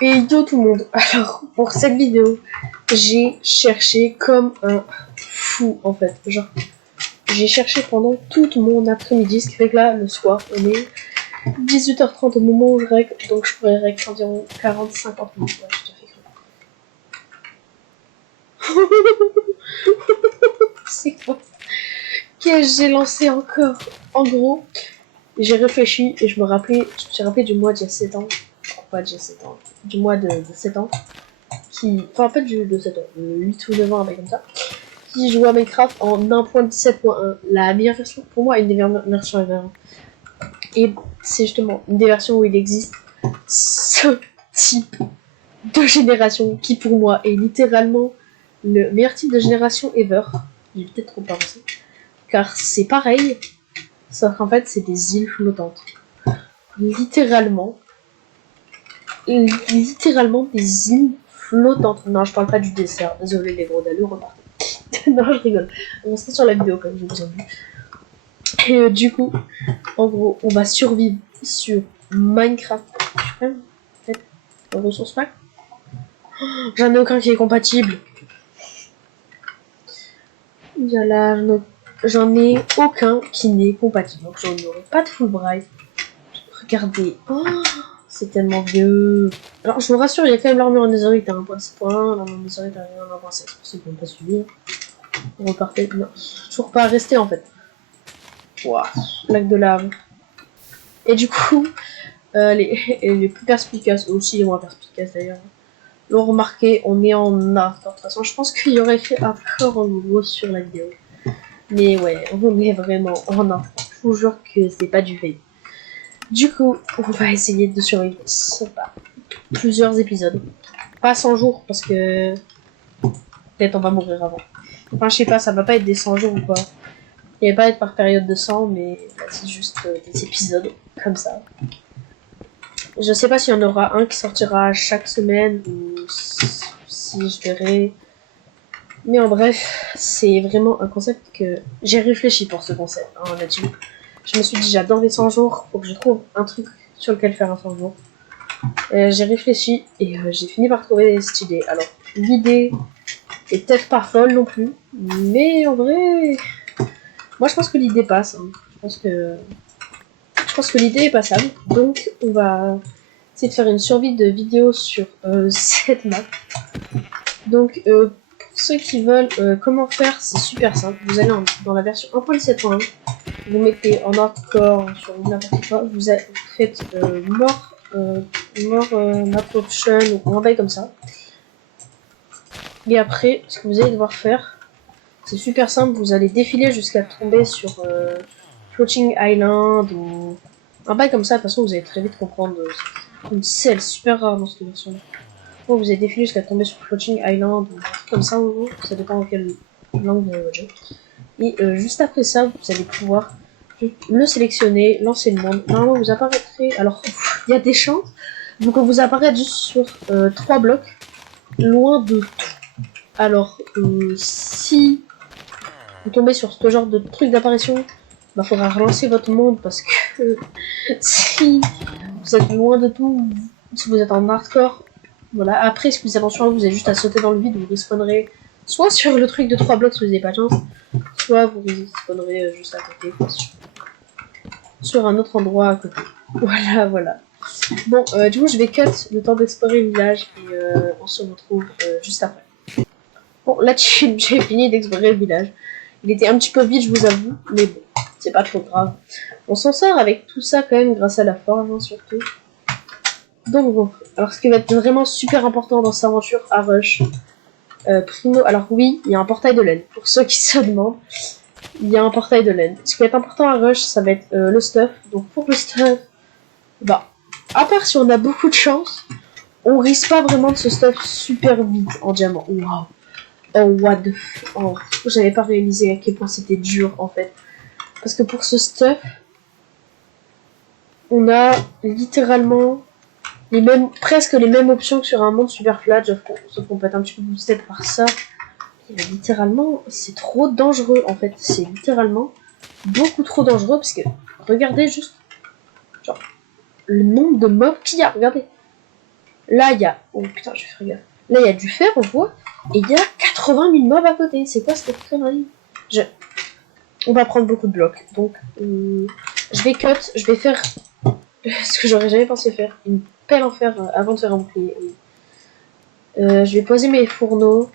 Et yo tout le monde, alors pour cette vidéo, j'ai cherché comme un fou en fait. Genre, j'ai cherché pendant toute mon après-midi, ce qui fait que là, le soir, on est 18h30 au moment où je règle, donc je pourrais règle environ 40-50 minutes. Ouais, je te fais C'est quoi? Qu'est-ce que j'ai lancé encore? En gros, j'ai réfléchi et je me suis rappelé du mois d'il y a 7 ans. Pas d'il y a 7 ans, du mois de 7 ans. Enfin, pas de 7 ans, 8 ou 9 ans, avec comme ça. Qui joue à Minecraft en 1.17.1. La meilleure version, pour moi, une des meilleures versions ever. Et c'est justement une des versions où il existe ce type de génération qui, pour moi, est littéralement le meilleur type de génération ever. J'ai peut-être trop pensé. Car c'est pareil, sauf qu'en fait, c'est des îles flottantes. Littéralement des îles flottantes. Non, je parle pas du dessert. Désolé les gros d'allure, repartez. Non, je rigole. On reste sur la vidéo comme je vous ai dit. Et du coup, en gros, on va survivre sur Minecraft. Peut-être un ressource pack. J'en ai aucun qui est compatible. Voilà, j'en ai aucun qui n'est compatible. Donc j'en aurai pas de Fulbright. Regardez. Oh, c'est tellement vieux. Alors je vous rassure, il y a quand même l'armure en netherite à 1.7.1, l'armure en netherite à 1.7. Pour ceux qui n'ont pas suivi. Repartez. Non, toujours pas à rester en fait. Waouh, lac de lave. Et du coup, les plus perspicaces, aussi les moins perspicaces d'ailleurs, l'ont remarqué, on est en hardcore. De toute façon, je pense qu'il y aurait fait hardcore en gros sur la vidéo. Mais ouais, on est vraiment en hardcore. Je vous jure que c'est pas du fake. Du coup, on va essayer de survivre plusieurs épisodes. Pas 100 jours, parce que peut-être on va mourir avant. Enfin, je sais pas, ça va pas être des 100 jours ou quoi. Il va pas être par période de 100, mais c'est juste des épisodes comme ça. Je sais pas s'il y en aura un qui sortira chaque semaine ou si je verrai. Mais en bref, c'est vraiment un concept que j'ai réfléchi pour ce concept, hein, honnêtement. Je me suis dit, j'adore les 100 jours, faut que je trouve un truc sur lequel faire un 100 jours. J'ai réfléchi et j'ai fini par trouver cette idée. Alors, l'idée est peut-être pas folle non plus, mais en vrai, moi je pense que l'idée passe. Hein. Je pense que l'idée est passable, donc on va essayer de faire une survie de vidéo sur cette map. Donc pour ceux qui veulent comment faire, c'est super simple. Vous allez dans la version 1.17.1, vous mettez en hardcore sur n'importe quoi, vous faites mort map option ou un bail comme ça. Et après, ce que vous allez devoir faire, c'est super simple, vous allez défiler jusqu'à tomber sur Floating Island ou un bail comme ça. De toute façon, vous allez très vite comprendre. Une selle super rare dans cette version. Bon, vous allez défiler jusqu'à tomber sur Floating Island ou comme ça, en gros. Ça dépend en quelle langue vous allez jouer. Et juste après ça, vous allez pouvoir le sélectionner, lancer le monde. Normalement, vous apparaîtrez. Alors, il y a des chances. Donc, on vous apparaît juste sur 3 blocs, loin de tout. Alors, si vous tombez sur ce genre de truc d'apparition, bah faudra relancer votre monde parce que si vous êtes loin de tout, si vous êtes en hardcore, voilà. Après, si vous êtes en survie, vous avez juste à sauter dans le vide, vous respawnerez soit sur le truc de 3 blocs si vous n'avez pas de chance, soit vous respawnerez juste à côté, sur un autre endroit à côté. Voilà. Bon, du coup, je vais cut le temps d'explorer le village et on se retrouve juste après. Bon, là, j'ai fini d'explorer le village. Il était un petit peu vide, je vous avoue, mais bon, c'est pas trop grave. On s'en sort avec tout ça quand même grâce à la forge, hein, surtout. Donc bon, alors ce qui va être vraiment super important dans cette aventure à Rush, primo, alors oui, il y a un portail de laine. Pour ceux qui se demandent, il y a un portail de laine. Ce qui va être important à Rush, ça va être le stuff. Donc pour le stuff, bah, à part si on a beaucoup de chance, on risque pas vraiment de ce stuff super vite en diamant. Waouh. Oh, what the f... Oh, j'avais pas réalisé à quel point c'était dur, en fait. Parce que pour ce stuff, on a littéralement presque les mêmes options que sur un monde super flat, sauf qu'on peut être un petit peu boosté par ça. Et littéralement, c'est trop dangereux, en fait. C'est littéralement beaucoup trop dangereux, parce que, regardez juste, genre, le nombre de mobs qu'il y a, regardez. Là, il y a... Oh putain, je vais faire gaffe. Là, il y a du fer, on voit. Et il y a 80 000 mobs à côté. C'est quoi cette connerie? On va prendre beaucoup de blocs. Donc, je vais cut. Je vais faire... ce que j'aurais jamais pensé faire. Une pelle en fer avant de faire un bouclier. Je vais poser mes fourneaux.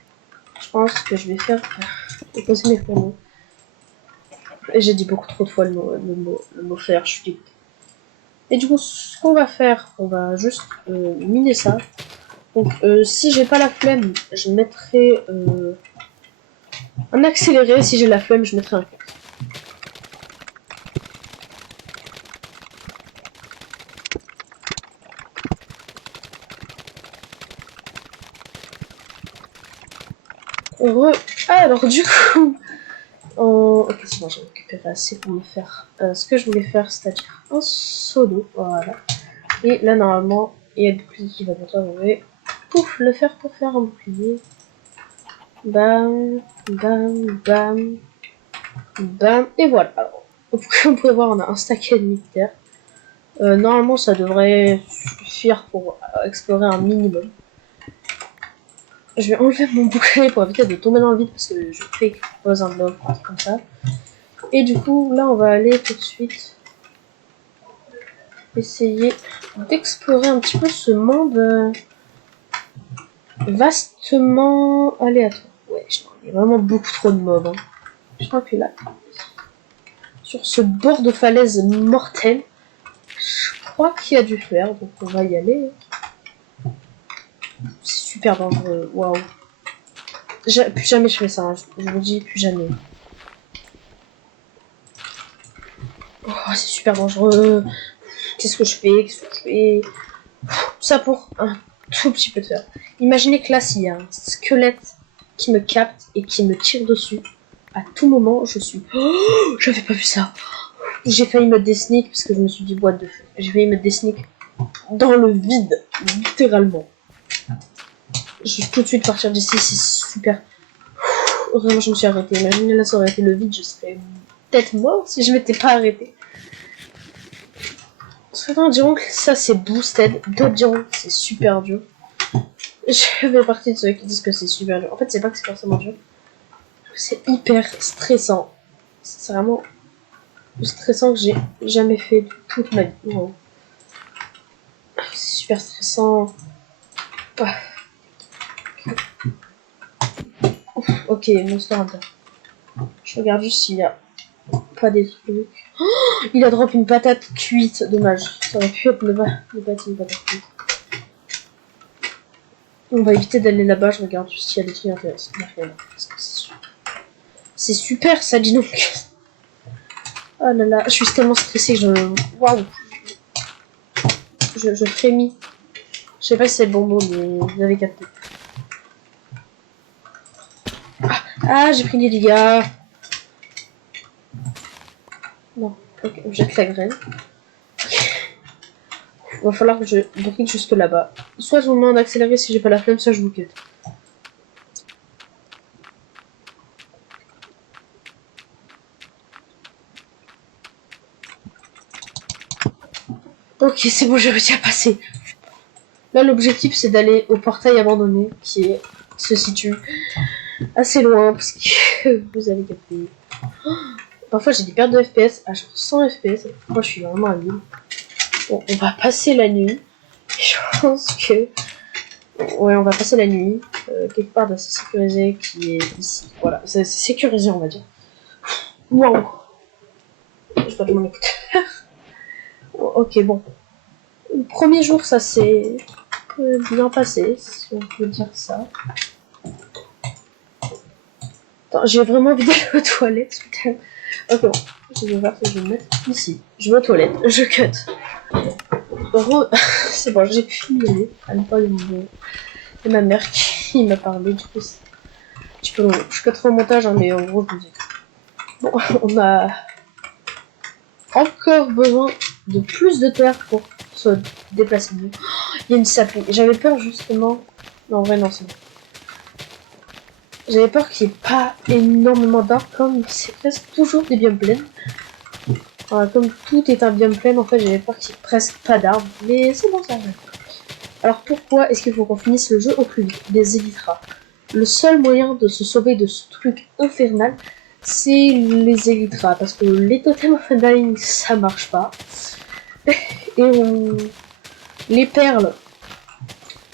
Je pense que je vais faire... Je vais poser mes fourneaux. J'ai dit beaucoup trop de fois le mot fer. Je suis dégoûtée. Et du coup, ce qu'on va faire, on va juste miner ça. Donc, si j'ai pas la flemme, je mettrai un accéléré. Si j'ai la flemme, je mettrai un cut. Heureux. Alors, du coup, ok, c'est bon, j'ai récupéré assez pour me faire ce que je voulais faire, c'est-à-dire un seau d'eau. Voilà. Et là, normalement, il y a le bouclier qui va bientôt arriver. Pouf, le fer pour faire un bouclier. Bam, bam, bam, bam. Et voilà. Alors, comme vous pouvez voir, on a un stack et demi de terre. Normalement, ça devrait suffire pour explorer un minimum. Je vais enlever mon bouclier pour éviter de tomber dans le vide parce que je fais un bloc comme ça. Et du coup, là, on va aller tout de suite essayer d'explorer un petit peu ce monde vastement aléatoire. Ouais, il y a vraiment beaucoup trop de mobs. Hein. Je crois que là, sur ce bord de falaise mortelle, je crois qu'il y a du fer, donc on va y aller. C'est super dangereux, waouh. Plus jamais je fais ça, hein. Je vous dis plus jamais. Oh, c'est super dangereux. Qu'est-ce que je fais? Tout ça pour un tout petit peu de fer. Imaginez que là, s'il y a un squelette qui me capte et qui me tire dessus, à tout moment, je suis... Oh, j'avais pas vu ça. J'ai failli me desnique parce que je me suis dit boîte de feu. J'ai failli me desnique dans le vide, littéralement. Je vais tout de suite partir d'ici, c'est super. Vraiment, je me suis arrêtée. Imaginez là, ça aurait été le vide, je serais peut-être mort si je m'étais pas arrêtée. Certains diront que ça c'est boosted, d'autres diront que c'est super dur. Je fais partie de ceux qui disent que c'est super dur. En fait, c'est pas que c'est forcément dur. C'est hyper stressant. C'est vraiment le stressant que j'ai jamais fait de toute ma vie. Wow. C'est super stressant. Ah. Ok, Monster Hunter. Je regarde juste s'il y a pas des trucs. Oh, il a drop une patate cuite, dommage. Ça aurait pu être une patate cuite. On va éviter d'aller là-bas, je regarde juste s'il y a des trucs intéressants. C'est super ça, dis donc. Oh là là, je suis tellement stressée que je... Waouh. Je frémis. Je sais pas si c'est le bon mot, mais vous avez capté. Ah, j'ai pris des dégâts. Non, ok, on jette la graine. Okay. Va falloir que je brille jusque là-bas. Soit je vous mets en accéléré si j'ai pas la flemme, soit je vous cut. Ok, c'est bon, j'ai réussi à passer. Là, l'objectif, c'est d'aller au portail abandonné, qui se situe assez loin, parce que vous avez capté. Oh, parfois, j'ai des pertes de FPS, à genre 100 FPS. Moi, je suis vraiment à 1000. Bon, on va passer la nuit. Je pense que... Ouais, on va passer la nuit. Quelque part d'assez sécurisé, qui est ici. Voilà, c'est sécurisé, on va dire. Waouh. Je dois mon écouteur. Ok, bon. Le premier jour, ça s'est bien passé, si on peut dire ça. Attends, j'ai vraiment vidé aux toilettes, putain. Ok, bon. Je vais voir ce que je vais me mettre ici. Je vais aux toilettes, je cut. C'est bon, j'ai pu filmer à l'époque de ma mère qui m'a parlé. Du coup, c'est un petit peu long. Je cutterai au montage, hein, mais en gros, je vous dis. Bon, on a encore besoin de plus de terre pour se déplacer mieux. Oh, il y a une sapling. J'avais peur justement. Non, en vrai, non, c'est bon. J'avais peur qu'il n'y ait pas énormément d'arbres, comme c'est presque toujours des biomes pleins. Enfin, comme tout est un biome plein, en fait, j'avais peur qu'il n'y ait presque pas d'arbres. Mais c'est bon, ça arrive. Alors pourquoi est-ce qu'il faut qu'on finisse le jeu au plus vite? Des élytras. Le seul moyen de se sauver de ce truc infernal, c'est les élytras. Parce que les totems of undying, ça marche pas. Et les perles,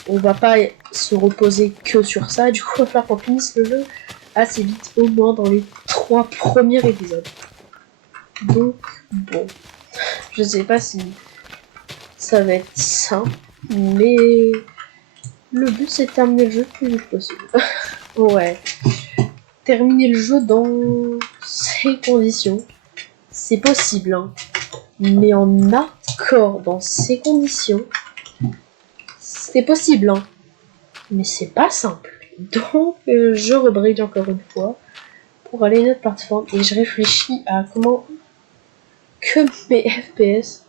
on va pas se reposer que sur ça. Du coup, il va falloir qu'on finisse le jeu assez vite, au moins dans les 3 premiers épisodes. Donc, bon. Je sais pas si ça va être simple, mais le but c'est de terminer le jeu le plus vite possible. Ouais. Terminer le jeu dans ces conditions, c'est possible, hein. Mais en accord dans ces conditions, c'est possible, hein. Mais c'est pas simple. Donc, je rebridge encore une fois pour aller à une autre plateforme et je réfléchis à comment que mes FPS,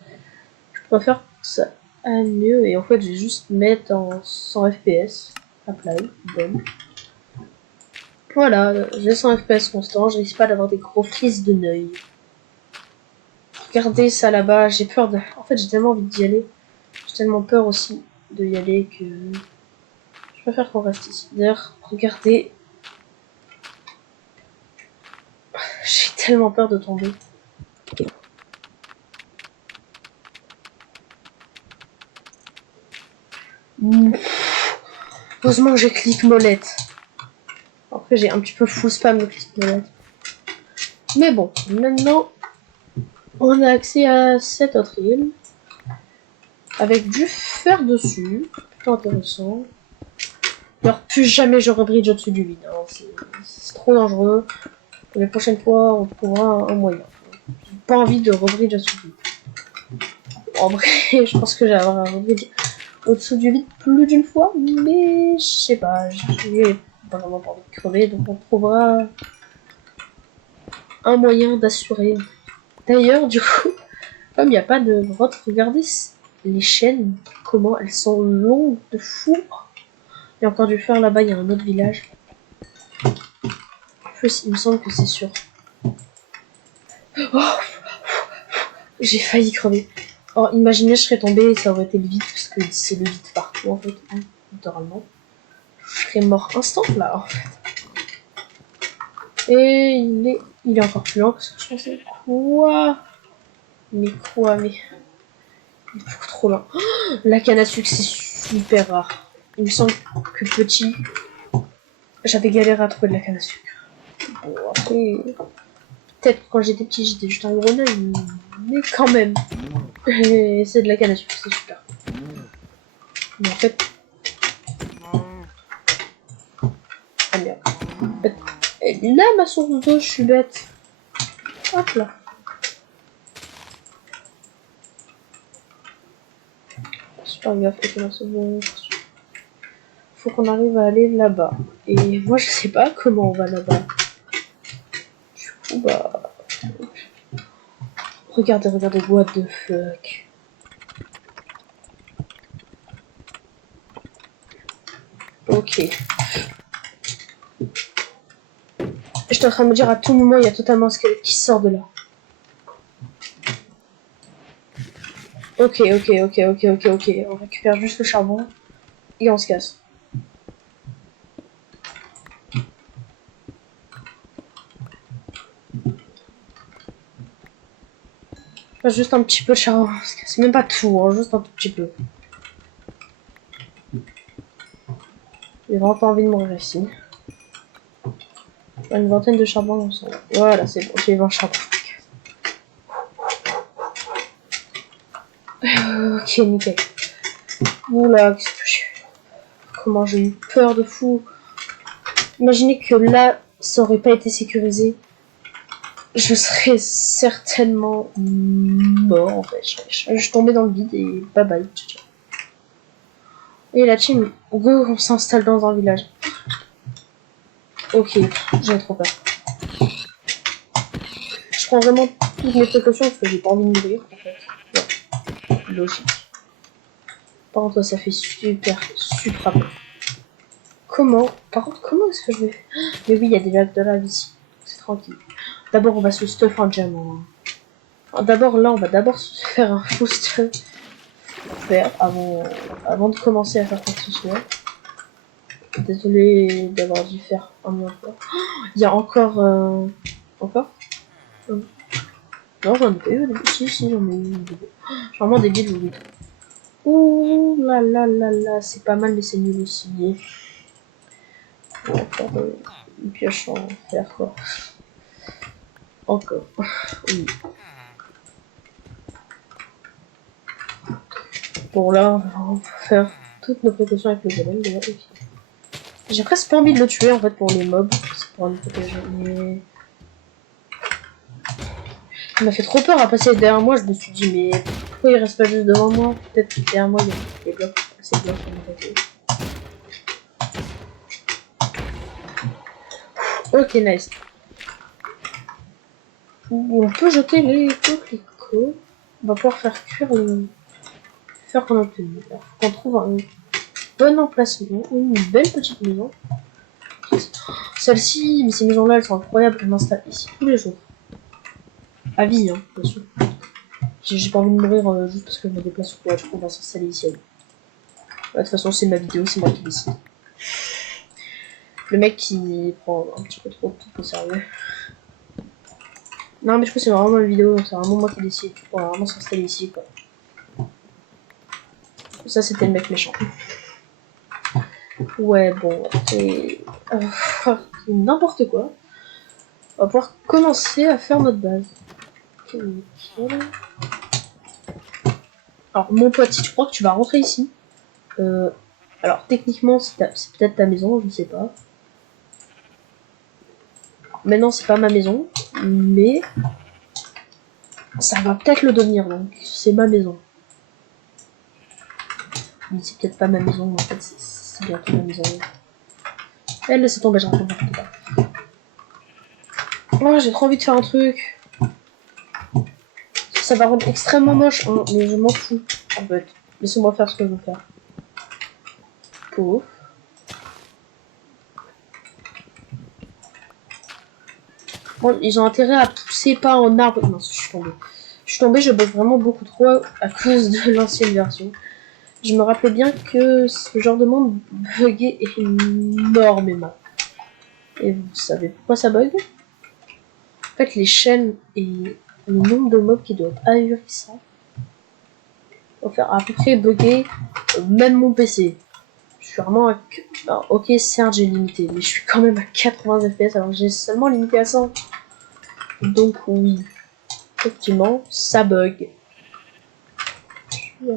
je préfère que ça aille mieux et en fait, je vais juste mettre en 100 FPS. Apply, bon. Voilà, j'ai 100 FPS constant, je risque pas d'avoir des gros fils de neuil. Regardez ça là-bas, j'ai peur de... En fait, j'ai tellement envie d'y aller. J'ai tellement peur aussi de y aller que... Je préfère qu'on reste ici. D'ailleurs, regardez. J'ai tellement peur de tomber. Heureusement que j'ai clic molette. Après, j'ai un petit peu full spam de clic molette. Mais bon, maintenant, on a accès à cette autre île. Avec du fer dessus. Plutôt intéressant. Alors, plus jamais je rebridge au-dessus du vide. C'est trop dangereux. Pour les prochaines fois, on trouvera un moyen. J'ai pas envie de rebridge au-dessus du vide. En vrai, je pense que j'ai avoir un rebridge au-dessous du vide plus d'une fois. Mais je sais pas. J'ai vraiment pas envie de crever. Donc, on trouvera un moyen d'assurer. D'ailleurs, du coup, comme il n'y a pas de grotte, regardez les chaînes, comment elles sont longues de fou. Il y a encore du fer là-bas, il y a un autre village. En plus, il me semble que c'est sûr. Oh, j'ai failli crever. Oh, imaginez, je serais tombée et ça aurait été le vide, parce que c'est le vide partout en fait, hein, littéralement. Je serais mort instant là, en fait. Et il est encore plus lent que ce que je pensais. Quoi? Mais quoi? Mais il est beaucoup trop lent. Oh, la canne à sucre, c'est super rare. Il me semble que petit, j'avais galéré à trouver de la canne à sucre. Bon, après, peut-être quand j'étais petit, j'étais juste un gros nain, mais quand même. Et c'est de la canne à sucre, c'est super. Mais en fait... Ah merde. En fait, elle est là ma source d'eau, je suis bête. Hop là. Super gaffe, ok, là c'est bon. Faut qu'on arrive à aller là-bas. Et moi je sais pas comment on va là-bas. Du coup bah... Regardez, what the fuck. Ok. J'étais en train de me dire à tout moment il y a totalement un squelette qui sort de là. Ok. On récupère juste le charbon et on se casse. Juste un petit peu de charbon. C'est même pas tout, hein, juste un tout petit peu. J'ai vraiment pas envie de mourir ici. Une vingtaine de charbon ensemble. Voilà, c'est bon, j'ai 20 charbons. Ok, nickel. Oula, qu'est-ce que j'ai... Comment j'ai eu peur de fou. Imaginez que là, ça aurait pas été sécurisé. Je serais certainement mort en fait. Je tombais dans le vide et bye bye. Et la team, on s'installe dans un village. Ok, j'ai trop peur. Je prends vraiment toutes mes précautions parce que j'ai pas envie de mourir en fait. Ouais. Logique. Par contre, ça fait super peur. Par contre, comment est-ce que je vais... Mais oui, il y a des lacs de lave ici. C'est tranquille. D'abord, on va se stuff en diamant. D'abord, là, on va d'abord se faire un full stuff. faire avant de commencer à faire quoi que ce soit. Désolé d'avoir dû faire un peu encore. Il y a encore... Encore non, j'en ai pas eu au début. Si, j'en ai eu au début. Je suis vraiment débile, oui. Ouh là là là là, c'est pas mal, mais c'est nul aussi. On va faire une pioche en fer, quoi. Encore. Oui. Bon, là, on va faire toutes nos précautions avec le golem, déjà. Okay. J'ai presque pas envie de le tuer, en fait, pour les mobs. C'est pour nous protéger, mais... Il m'a fait trop peur à passer derrière moi, je me suis dit, mais pourquoi il reste pas juste devant moi? Peut-être que derrière moi, il y a des blocs, assez de blocs pour m'attaquer. Ok, nice. On peut jeter les coquelicots. On va pouvoir faire cuire le fer qu'on a obtenu. Alors, faut qu'on trouve un bon emplacement, une belle petite maison. Celle-ci, mais ces maisons-là, elles sont incroyables, je m'installe ici tous les jours. À vie, hein, bien sûr. J'ai pas envie de mourir juste parce que je me déplace pour être, on va s'installer ici. De toute façon, c'est ma vidéo, c'est moi qui décide. Le mec qui prend un petit peu trop de tout au sérieux. Non, mais je crois que c'est vraiment ma vidéo, donc c'est vraiment moi qui décide. On va vraiment s'installer ici, quoi. Ça, c'était le mec méchant. Ouais, bon, c'est n'importe quoi. On va pouvoir commencer à faire notre base. Okay. Alors, mon pote, si tu crois que tu vas rentrer ici, alors techniquement, c'est peut-être ta maison, je sais pas. Maintenant, c'est pas ma maison, mais ça va peut-être le devenir, donc c'est ma maison. Mais c'est peut-être pas ma maison, en fait, c'est bientôt ma maison. Elle, laisse tomber, je raconte n'importe quoi. Oh, j'ai trop envie de faire un truc. Ça va rendre extrêmement moche, hein, mais je m'en fous, en fait. Laissez-moi faire ce que je veux faire. Pouf. Bon, ils ont intérêt à pousser pas en arbre. Non, je suis tombée. Je suis tombée, je bug vraiment beaucoup trop à cause de l'ancienne version. Je me rappelais bien que ce genre de monde buguait énormément. Et vous savez pourquoi ça bug? En fait, les chaînes et le nombre de mobs qui doivent être ahurissants vont faire à peu près bugger même mon PC. Je suis vraiment à... Alors, ok, certes, j'ai limité, mais je suis quand même à 80 FPS alors que j'ai seulement limité à 100. Donc oui, effectivement, ça bug. Il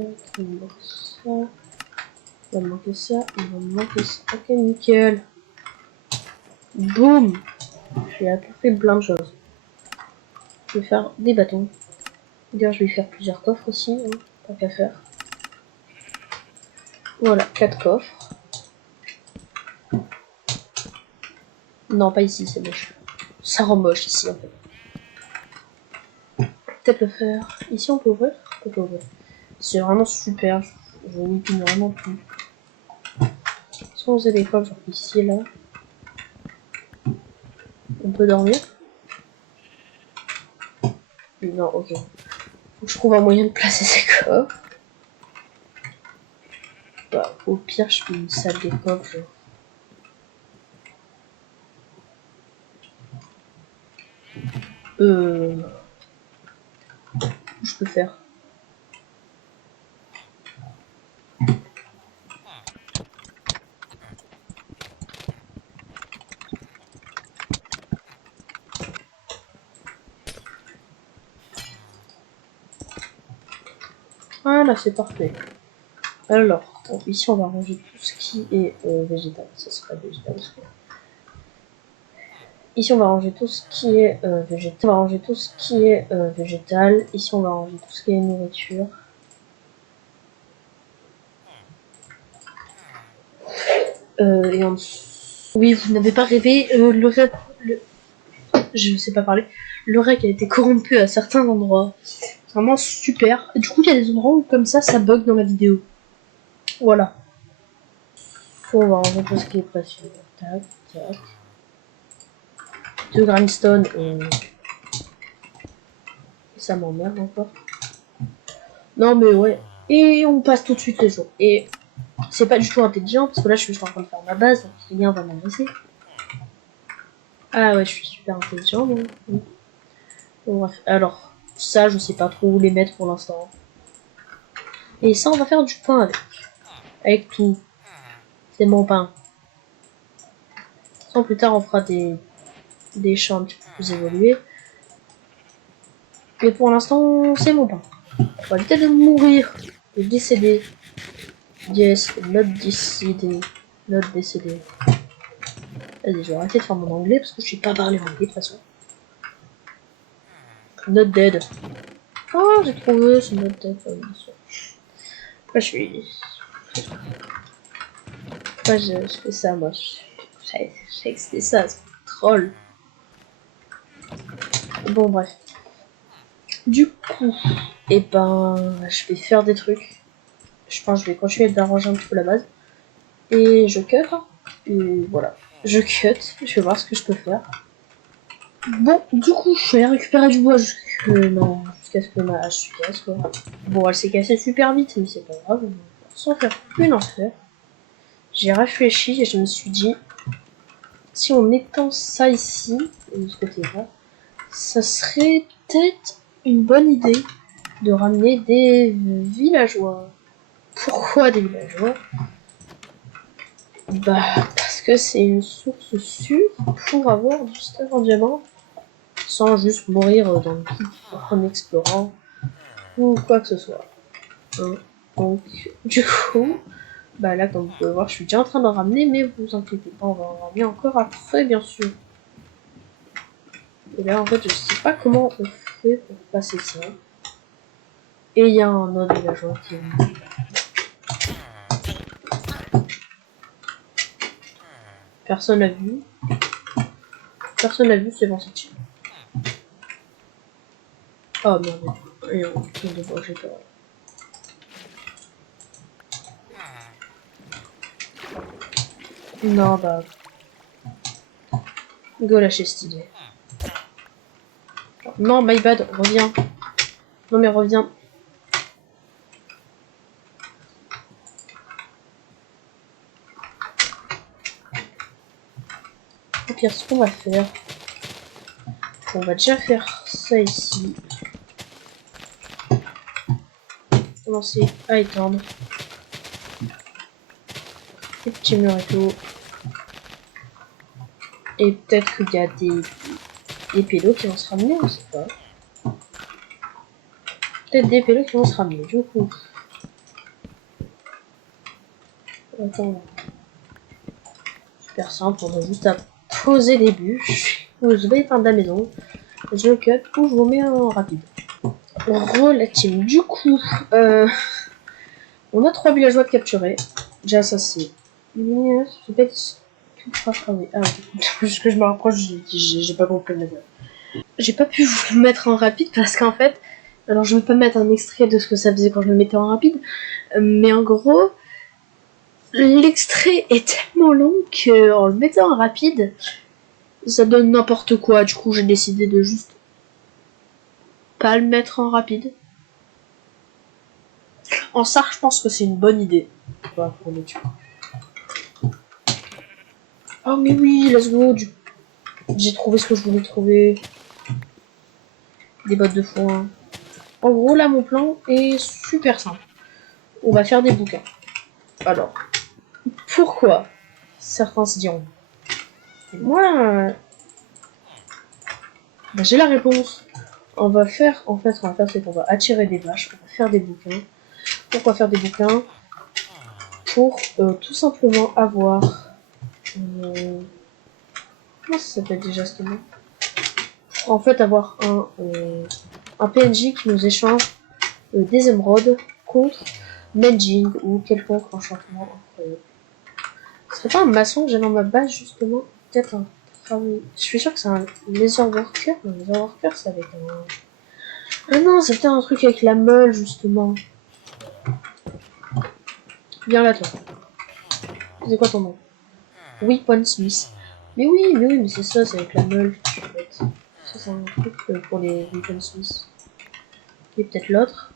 va me manquer ça, il va me manquer ça. Ok, nickel. Boum. J'ai à peu près plein de choses. Je vais faire des bâtons. D'ailleurs, je vais faire plusieurs coffres aussi, hein, tant qu'à faire. Voilà, 4 coffres. Non, pas ici, c'est moche. Ça rend moche ici, en fait. Peut-être le faire. Ici, on peut ouvrir? On peut ouvrir. C'est vraiment super. Je n'y pine vraiment plus. Soit on faisait des coffres, genre ici et là. On peut dormir? Non, ok. Faut que je trouve un moyen de placer ces coffres. Bah, au pire, je fais une salle des coffres. Genre. Je peux faire. Voilà, c'est parfait. Alors, ici on va ranger tout ce qui est végétal. Ça serait végétal. Ici on va ranger tout ce qui est végétal. On va ranger tout ce qui est végétal. Ici on va ranger tout ce qui est nourriture. Et en dessous. Oui, vous n'avez pas rêvé. Je ne sais pas parler. Le rec a été corrompu à certains endroits. C'est vraiment super. Et du coup, il y a des endroits où comme ça bug dans la vidéo. Voilà. On va ranger tout ce qui est précieux. Tac, tac. 2 grindstone. Ça m'emmerde encore. Non mais ouais. Et on passe tout de suite les jours. Et c'est pas du tout intelligent parce que là je suis en train de faire ma base, donc rien va m'agresser. Ah ouais, je suis super intelligent. Donc. Bon, bref, alors ça je sais pas trop où les mettre pour l'instant. Et ça on va faire du pain avec tout. C'est mon pain. Sans plus tard on fera des champs un petit peu plus évolués. Mais pour l'instant c'est mon pain. On va éviter de mourir, de décéder. Yes, not décédé. Not décédé. Vas-y, je vais arrêter de faire mon anglais parce que je sais pas parler anglais de toute façon. Not dead. Oh, j'ai trouvé, c'est not dead. Bien sûr. Pourquoi je suis. Pourquoi je fais ça, moi? Je savais que c'était ça, c'est troll. Bon, bref. Du coup, et ben, je vais faire des trucs. Je pense que je vais continuer d'arranger un petit peu la base. Et je cut. Hein. Et voilà. Je cut. Je vais voir ce que je peux faire. Bon, du coup, je vais récupérer du bois jusqu'à ce que ma hache se casse, quoi. Bon, elle s'est cassée super vite, mais c'est pas grave. Sans faire une enfer. J'ai réfléchi et je me suis dit, si on étend ça ici, de ce côté-là, ça serait peut-être une bonne idée de ramener des villageois. Pourquoi des villageois? Bah, parce que c'est une source sûre pour avoir du stuff en diamant sans juste mourir dans le kit en explorant ou quoi que ce soit. Hein. Donc, du coup, bah là, comme vous pouvez voir, je suis déjà en train d'en ramener, mais vous inquiétez pas, on va en ramener encore après, bien sûr. Et là, en fait, je sais pas comment on fait pour passer ça. Et il y a un autre villageois qui est venu. Personne n'a vu. Personne n'a vu, c'est bon, c'est chill. Oh merde. Et on j'ai peur. Non, bah. Go lâcher cette idée. Non, my bad, reviens. Non, mais reviens. Au pire, ce qu'on va faire, on va déjà faire ça ici. Commencer à étendre. Les petits murs et tout. Et peut-être qu'il y a des pélos qui vont se ramener, on sait pas. Peut-être des pélos qui vont se ramener, du coup. Attends. Super simple, on a juste à poser des bûches. Je vais éteindre la maison. Je cut ou je vous mets en rapide. La team. Du coup, on a 3 villageois de capturer. Déjà, ça c'est. C'est peut-être tout frappé. Ah, plus que je me rapproche, j'ai pas compris le J'ai pas pu vous le mettre en rapide parce qu'en fait. Alors, je vais pas mettre un extrait de ce que ça faisait quand je le mettais en rapide. Mais en gros, l'extrait est tellement long qu'en le mettant en rapide, ça donne n'importe quoi. Du coup, j'ai décidé de juste pas le mettre en rapide. En ça, je pense que c'est une bonne idée. Bah, pour le tuer. Oh mais oui, let's go. J'ai trouvé ce que je voulais trouver. Des bottes de foin. En gros, là, mon plan est super simple. On va faire des bouquins. Alors, pourquoi? Certains se diront. Et moi, bah, j'ai la réponse. On va faire, en fait, ce qu'on va faire, c'est qu'on va attirer des vaches. On va faire des bouquins. Pourquoi faire des bouquins? Pour tout simplement avoir... comment ça s'appelle déjà ce nom? En fait, avoir un PNJ qui nous échange des émeraudes contre Menging ou quelconque enchantement incroyable. Ce serait pas un maçon que j'ai dans ma base justement? Peut-être un travail. Je suis sûr que c'est un laser worker. Non, laser worker c'est avec un. Ah non, c'est peut-être un truc avec la meule justement. Viens là toi. C'est quoi ton nom? Weapon Smith. Mais oui, mais c'est ça, c'est avec la meule en fait. Ça c'est un truc pour les Weapon Smith. Et peut-être l'autre.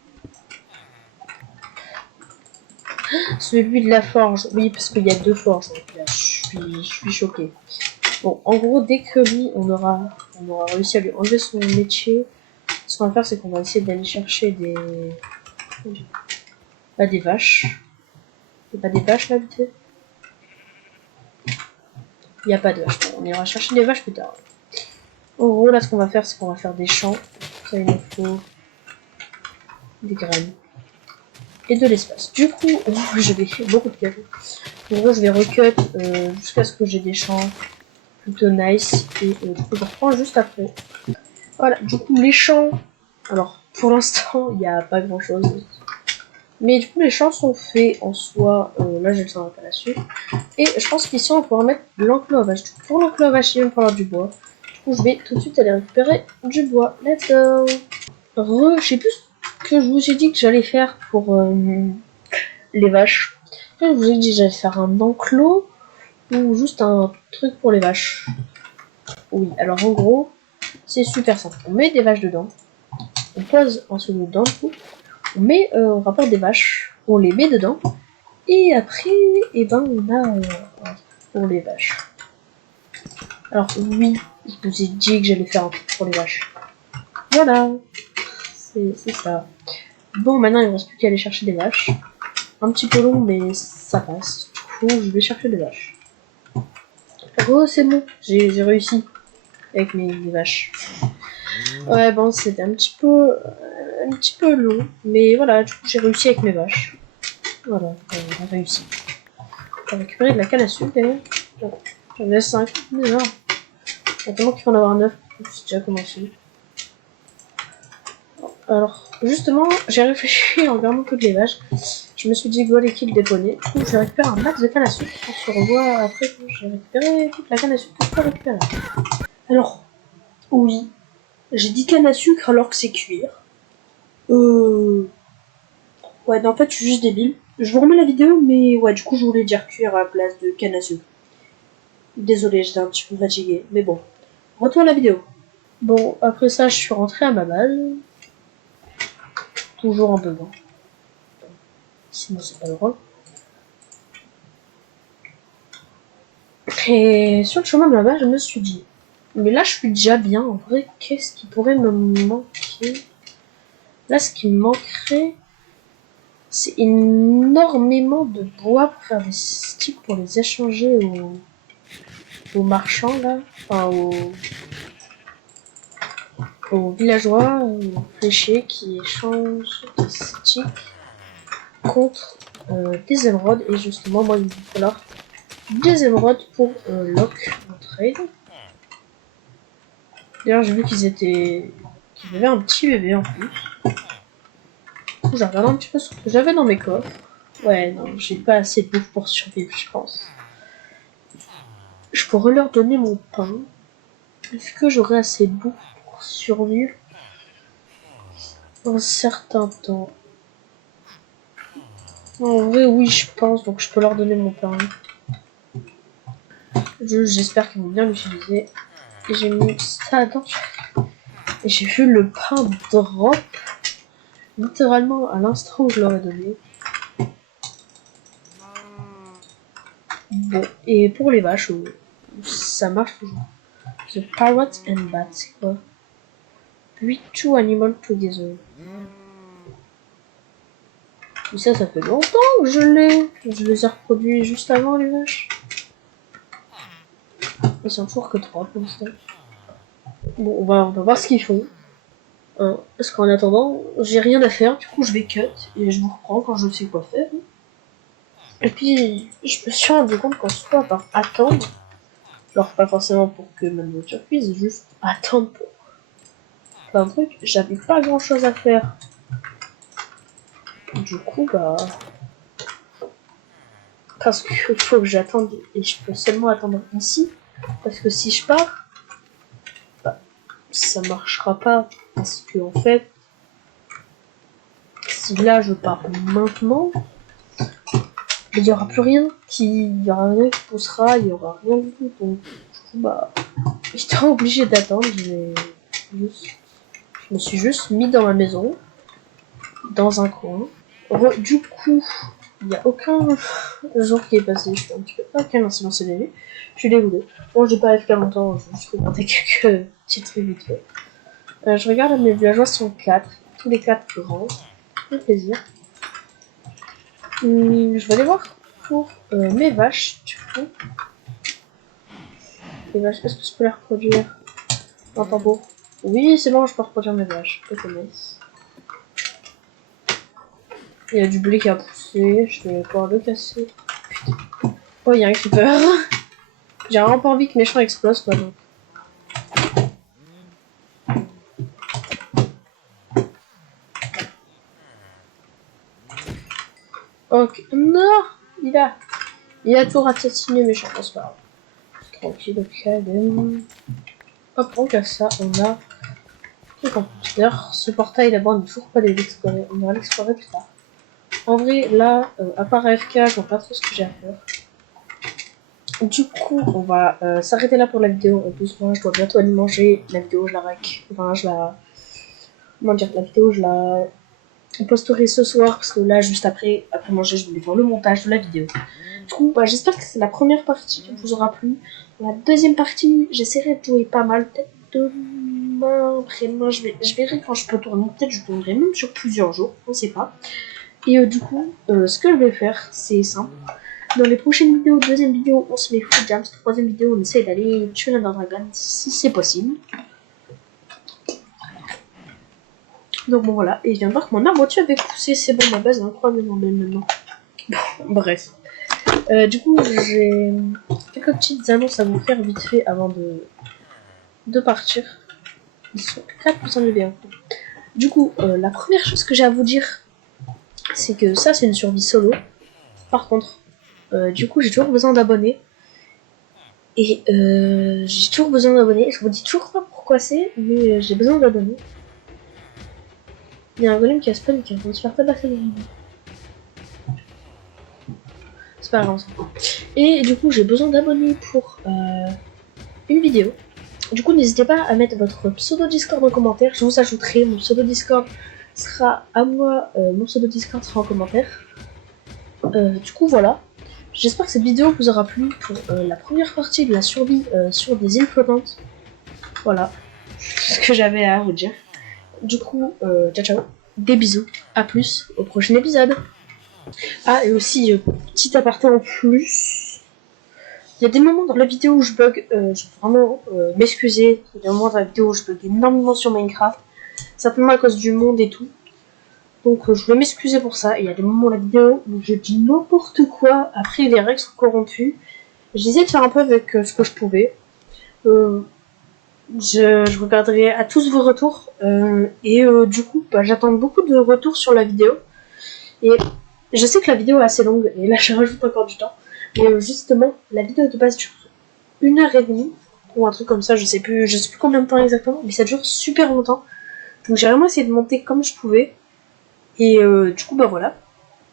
Celui de la forge. Oui, parce qu'il y a 2 forges. Donc là, je suis choquée. Bon, en gros, dès que lui, on aura réussi à lui enlever son métier, ce qu'on va faire, c'est qu'on va essayer d'aller chercher des... Bah, des vaches. Il n'y a pas des vaches là, vite. Il n'y a pas de vaches. Bon, on ira chercher des vaches plus tard. En gros, là, ce qu'on va faire, c'est qu'on va faire des champs. Ça, il nous faut des graines. Et de l'espace. Du coup, je vais faire beaucoup de cadeaux. En gros, je vais recut jusqu'à ce que j'ai des champs plutôt nice. Et du coup, je reprends juste après. Voilà, du coup, les champs. Alors, pour l'instant, il n'y a pas grand chose. Mais du coup, les champs sont faits en soi. Là, j'ai le sang à la suite. Et je pense qu'ici, on va pouvoir mettre de l'enclos à vache. Pour l'enclos à vache, il va me falloir du bois. Du coup, je vais tout de suite aller récupérer du bois. Let's go! Je sais plus ce que je vous ai dit que j'allais faire pour les vaches. Je vous ai dit que j'allais faire un enclos ou juste un truc pour les vaches. Oui, alors en gros, c'est super simple. On met des vaches dedans. On pose un solo dedans, du coup. On rapporte des vaches. On les met dedans. Et après, eh ben, on a pour les vaches. Alors oui, je vous ai dit que j'allais faire un truc pour les vaches. Voilà. C'est ça. Bon, maintenant, il ne reste plus qu'à aller chercher des vaches. Un petit peu long, mais ça passe. Du coup, je vais chercher des vaches. Oh, c'est bon. J'ai réussi. Avec mes vaches. Ouais, bon, c'était un petit peu long. Mais voilà, du coup, j'ai réussi avec mes vaches. Voilà, on a réussi. J'ai récupéré de la canne à sucre, d'ailleurs. J'en ai 5. Déjà. Il y a tellement qu'il faut en avoir 9. J'ai déjà commencé. Alors, justement, j'ai réfléchi en regardant toutes les vaches. Je me suis dit, go l'équipe des poneys. Du coup, je récupère un max de canne à sucre. On se revoit après que j'ai récupéré toute la canne à sucre que je peux récupérer. Alors, oui, j'ai dit canne à sucre alors que c'est cuir. Ouais, non, en fait, je suis juste débile. Je vous remets la vidéo, mais ouais, du coup, je voulais dire cuir à la place de canne à sucre. Désolée, j'étais un petit peu fatiguée, mais bon. Retour à la vidéo. Bon, après ça, je suis rentrée à ma base. Toujours un peu loin. Sinon, c'est pas drôle. Et sur le chemin de là-bas, je me suis dit, mais là, je suis déjà bien. En vrai, qu'est-ce qui pourrait me manquer? Là, ce qui me manquerait, c'est énormément de bois pour faire des sticks pour les échanger aux marchands, là. Enfin, aux villageois, aux fléchés qui échangent des sticks contre des émeraudes. Et justement, moi, il me falloir des émeraudes pour lock mon trade. D'ailleurs, j'ai vu qu'ils avaient un petit bébé en plus. Du coup, j'ai regardé un petit peu ce que j'avais dans mes coffres. Ouais, non, j'ai pas assez de bouffe pour survivre, je pense. Je pourrais leur donner mon pain. Est-ce que j'aurai assez de bouffe pour survivre un certain temps? En vrai, oui, je pense, donc je peux leur donner mon pain. J'espère qu'ils vont bien l'utiliser. Et j'ai mis ça dedans. Et j'ai vu le pain drop littéralement à l'instant où je leur ai donné. Bon, et pour les vaches, ça marche toujours. The parrot and bat, c'est quoi? Breed two animals together. Et ça fait longtemps que je l'ai. Je les ai reproduits juste avant, les vaches. Ils sont toujours que 3 pour l'instant. Bon, on va voir ce qu'ils font. Parce qu'en attendant, j'ai rien à faire, du coup je vais cut et je vous reprends quand je sais quoi faire. Et puis, je me suis rendu compte qu'en soi, par attendre, alors pas forcément pour que ma nourriture cuise, juste attendre pour faire un truc, j'avais pas grand chose à faire. Du coup, bah. Parce qu'il faut que j'attende et je peux seulement attendre ici. Parce que si je pars, bah, ça marchera pas. Parce que en fait, si là je pars maintenant, il y aura plus rien il y aura rien qui poussera, il y aura rien du tout. Donc, du coup, bah, j'étais obligé d'attendre. Je me suis juste mis dans ma maison, dans un coin. Du coup, Il n'y a aucun jour qui est passé. Je suis un petit peu... Ok, non, c'est lancé les vues. Je suis dégoûtée. Bon, j'ai pas FK longtemps, je me suis regardé quelques titres vite fait. Je regarde, mes villageois sont 4. Tous les 4 grands. Ça fait plaisir. Je vais aller voir pour mes vaches, du coup. Les vaches, est-ce que je peux les reproduire? Un tambour. Oui, c'est bon, je peux reproduire mes vaches. Ok, nice. Il y a du blé qui a poussé, je vais pouvoir le casser. Putain. Oh, il y a un creeper. J'ai vraiment pas envie que mes champs explosent, quoi. Donc. Ok. Non, il a tout assassiné mes champs, c'est pas grave. Tranquille, ok, allez. Hop, on casse ça, on a tout en plus. D'ailleurs, ce portail là-bas, on n'est toujours pas allé l'explorer. On ira l'explorer plus tard. En vrai, là, à part AFK, je vois pas trop ce que j'ai à faire. Du coup, on va s'arrêter là pour la vidéo. En plus, moi, je dois bientôt aller manger. La vidéo, je la rack. Enfin, je la... Comment dire, la vidéo, je la posterai ce soir. Parce que là, juste après manger, je voulais faire le montage de la vidéo. Du coup, bah, j'espère que c'est la première partie qui vous aura plu. La deuxième partie, j'essaierai de jouer pas mal. Peut-être demain, après-demain, je verrai quand je peux tourner. Peut-être je tournerai même sur plusieurs jours. On sait pas. Et du coup, ce que je vais faire, c'est simple. Dans les prochaines vidéos, deuxième vidéo, on se met full jams. Troisième vidéo, on essaie d'aller tuer la dragon si c'est possible. Donc bon voilà, et je viens de voir que mon arbre au-dessus avait poussé. C'est bon, ma base est incroyablement belle maintenant. Bon, bref. Du coup, j'ai quelques petites annonces à vous faire vite fait avant de partir. Ils sont 4% de bien. Du coup, la première chose que j'ai à vous dire, c'est que ça, c'est une survie solo. Par contre, du coup, j'ai toujours besoin d'abonnés. Et j'ai toujours besoin d'abonnés. Je vous dis toujours pas pourquoi c'est, mais j'ai besoin d'abonnés. Il y a un golem qui a spawn qui est en train de se faire tabasser. C'est pas grave. Et du coup, j'ai besoin d'abonnés pour une vidéo. Du coup, n'hésitez pas à mettre votre pseudo Discord en commentaire. Je vous ajouterai. Mon pseudo Discord sera à moi. Mon pseudo Discord sera en commentaire. Du coup, voilà. J'espère que cette vidéo vous aura plu pour la première partie de la survie sur des îles flottantes. Voilà ce que j'avais à vous dire. Du coup, ciao ciao. Des bisous. À plus au prochain épisode. Ah, et aussi, petit aparté en plus. Il y a des moments dans la vidéo où je bug. Je vais vraiment m'excuser. Il y a des moments dans la vidéo où je bug énormément sur Minecraft. Certainement à cause du monde et tout. Donc je vais m'excuser pour ça. Et il y a des moments dans la vidéo où je dis n'importe quoi. Après, les règles sont corrompues. J'essaie de faire un peu avec ce que je pouvais. Je regarderai à tous vos retours. Et du coup, bah, j'attends beaucoup de retours sur la vidéo. Et je sais que la vidéo est assez longue. Et là, je rajoute encore du temps. Mais justement, la vidéo de base dure 1h30. Ou un truc comme ça, je sais plus combien de temps exactement. Mais ça dure super longtemps. Donc j'ai vraiment essayé de monter comme je pouvais. Et du coup, bah voilà.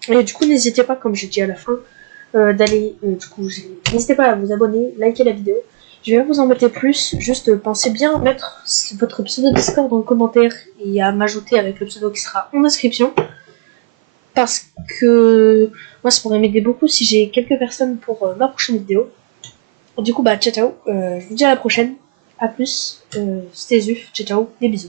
Et du coup, n'hésitez pas, comme je dis à la fin, d'aller, du coup, n'hésitez pas à vous abonner, liker la vidéo. Je vais vous en mettre plus, juste pensez bien à mettre votre pseudo Discord dans le commentaire et à m'ajouter avec le pseudo qui sera en description. Parce que moi, ça pourrait m'aider beaucoup si j'ai quelques personnes pour ma prochaine vidéo. Du coup, bah ciao ciao, je vous dis à la prochaine, à plus, c'était Zuf, ciao ciao, des bisous.